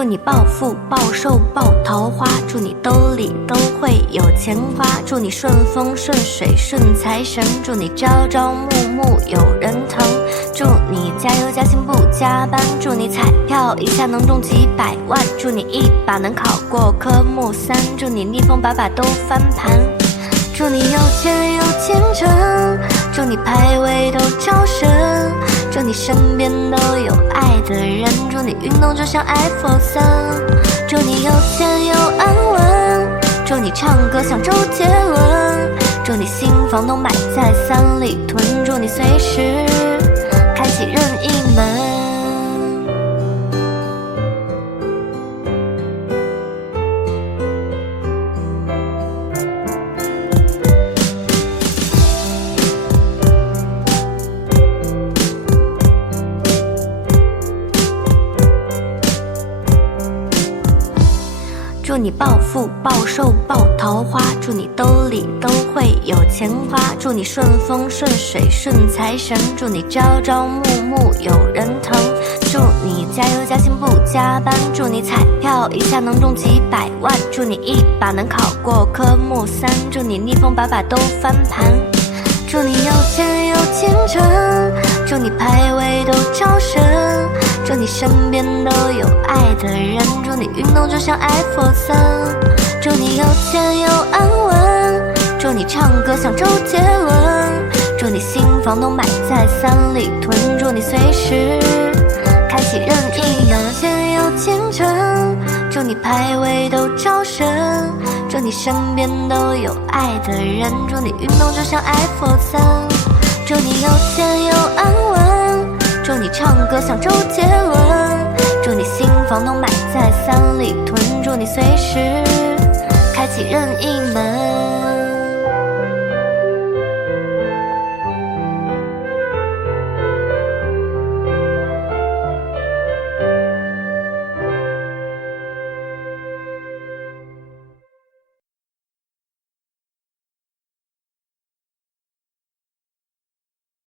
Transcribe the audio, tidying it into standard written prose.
祝你暴富、暴瘦、爆桃花，祝你兜里都会有钱花，祝你顺风顺水顺财神，祝你朝朝暮暮有人疼，祝你加油加薪不加班，祝你彩票一下能中几百万，祝你一把能考过科目3，祝你逆风把把都翻盘，祝你有钱有前程，祝你排位都超神，祝你身边都有爱的人，祝你运动就像艾弗森，祝你有钱有安稳，祝你唱歌像周杰伦，祝你新房都买在三里屯，祝你随时开启任意门。祝你暴富、暴瘦、爆桃花，祝你兜里都会有钱花，祝你顺风顺水顺财神，祝你朝朝暮暮有人疼，祝你加油加薪不加班，祝你彩票一下能中几百万，祝你一把能考过科目3，祝你逆风把把都翻盘，祝你有钱有前程，祝你排位都超神，祝你身边都有爱的人，祝你运动就像艾弗森，祝你有钱有安稳，祝你唱歌像周杰伦，祝你新房都买在三里屯，祝你随时开启任意门，有钱有前程，祝你排位都超神，祝你身边都有爱的人，祝你运动就像艾弗森，祝你有钱有安稳，祝你唱歌像周杰伦，祝你新房都买在三里屯，祝你随时开启任意门。